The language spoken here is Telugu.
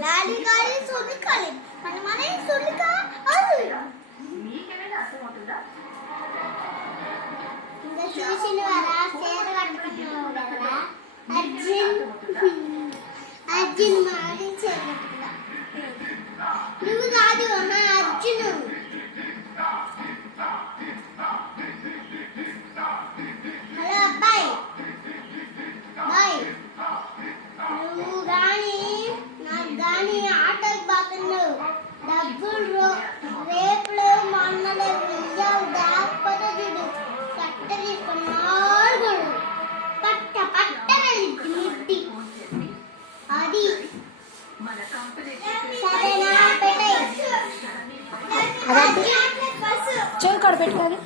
లాలి గాలి సొలికాలి మన సొలిక అది మీకేమైనా అర్థమవుతుందా? ఇంకా చూసిన వారా చీర కట్టుకున్నావు కదా అర్జున్ మాడి చీర కట్టుకున్నా నువ్వు కాదు అర్జును హలో అబ్బాయి బాయ్ నువ్వు కానీ నాకు కానీ ఆటోకి పోతున్నావు డబ్బులు రేపులు మొన్నలే విజయాలు దాకపోతే చూడు కట్ట తీసుకున్నాడు పట్ట వెళ్ళి అది సరేనా పెట్టే చెవి కాడ పెట్టుకోవాలి.